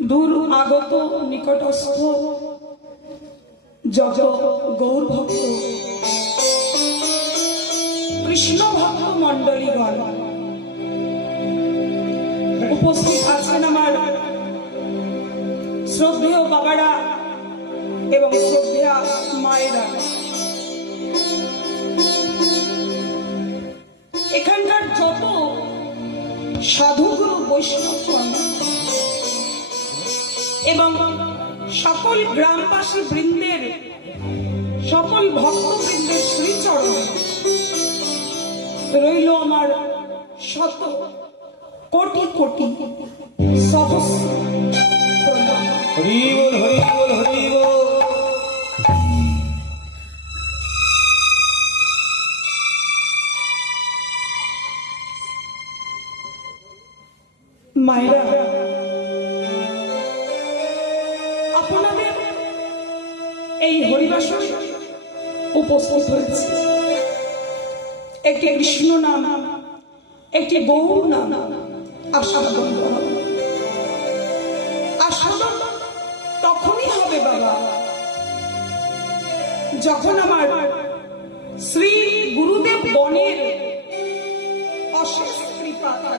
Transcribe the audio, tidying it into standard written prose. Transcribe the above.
दूर आगत निकटस्थ जत गौर भक्त कृष्ण भक्त मंडलीगण उपस्थित आছেন আমার শ্রদ্ধেয় বাবারা এবং শ্রদ্ধেয়া মায়েরা। এখানকার যত সাধুগুরু বৈষ্ণবগণ এবং সকল গ্রামবাসী বৃন্দের সকল ভক্তবৃন্দের শ্রীচরণে রইল আমার শত কোটি কোটি সহস্র প্রণাম। হরি বল হরি বল হরি বল। মায়েরা, আপনাদের এই হরিবাসরে উপস্থিত হয়েছে একটি কৃষ্ণ নাম, একটি গৌর নাম আস্বাদন হবে। আস্বাদন তখনই হবে বাবা যখন আমার শ্রী গুরুদেব গণের অশেষ কৃপা